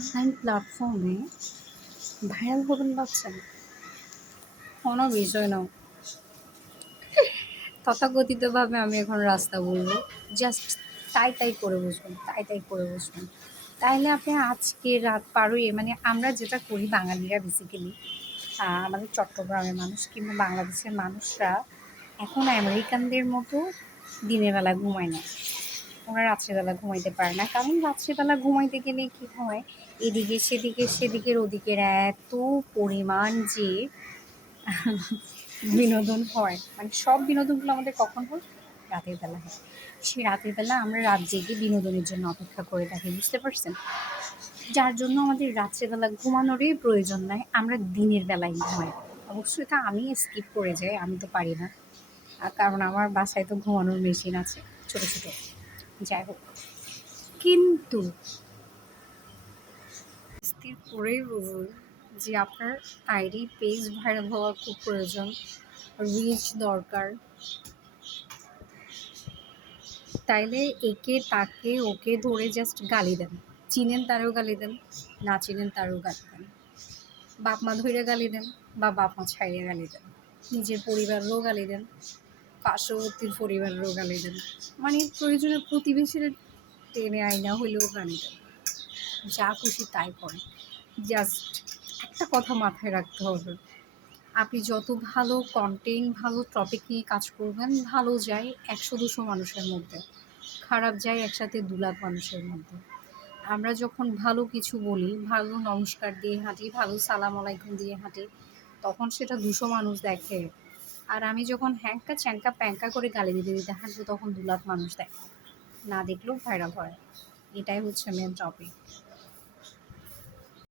Online প্ল্যাটফর্মে viral হবেন ভাবছেন? কোনো বিষয় না। তথাকথিতভাবে আমি এখন রাস্তা বলবো। জাস্ট তাই করে বসবেন, তাই করে বসবেন। তাইলে আপনি আজকে রাত পারোই মানে আমরা যেটা করি বাঙালিরা বেসিক্যালি আমাদের চট্টগ্রামের মানুষ কিংবা বাংলাদেশের মানুষরা এখন আমেরিকানদের মতো দিনের বেলা ঘুমায় না। ওরা রাত্রিবেলা ঘুমাইতে পারে না। কারণ রাত্রিবেলা ঘুমাইতে গেলে কি হয়, এদিকে সেদিকে সেদিকের ওদিকের এত পরিমাণ যে বিনোদন হয়, মানে সব বিনোদনগুলো আমাদের কখন হয়? রাতের বেলা হয়। সেই রাতের বেলা আমরা রাত জেগে বিনোদনের জন্য অপেক্ষা করে থাকি, বুঝতে পারছেন? যার জন্য আমাদের রাত্রেবেলা ঘুমানোরই প্রয়োজন নাই, আমরা দিনের বেলায় ঘুমাই। অবশ্যই এটা আমি স্কিপ করে যাই, আমি তো পারি না। কারণ আমার বাসায় তো ঘুমানোর মেশিন আছে, ছোট ছোট। যাই হোক, কিন্তু স্থির করেই বলুন যে আপনার আইডি পেজ ভাইরাল হওয়া খুব প্রয়োজন, রিচ দরকার। তাইলে একে তাকে ওকে ধরে জাস্ট গালি দেন। চিনেন তারও গালি দেন, না চিনেন তারও গালি দেন। বাপ মা ধইরা গালি দেন বা বাপ মা ছাইড়া গালি দেন। নিজের পরিবারেরও গালি দেন, পার্শ্ববর্তীর পরিবারেরও গালি দেন। মানে প্রয়োজনে প্রতিবেশীর টেনে আইনা হইলেও গালি দেন। যা খুশি তাই করেন। জাস্ট একটা কথা মাথায় রাখতে হবে, আপনি যত ভালো কন্টেন্ট, ভালো টপিক নিয়ে কাজ করবেন, ভালো যায় ১০০-২০০ মানুষের মধ্যে, খারাপ যায় একসাথে ২ লাখ মানুষের মধ্যে। আমরা যখন ভালো কিছু বলি, ভালো নমস্কার দিয়ে হাঁটি, ভালো সালাম আলাইকুম দিয়ে হাঁটি, তখন সেটা ২০০ মানুষ দেখে। আর আমি যখন হ্যাংকা চ্যাংকা প্যাংকা করে গালি দিতে দিতে হাঁটবো, তখন ২ লাখ মানুষ দেখে। না দেখলেও ভাইরাল হয়। এটাই হচ্ছে মেন টপিক।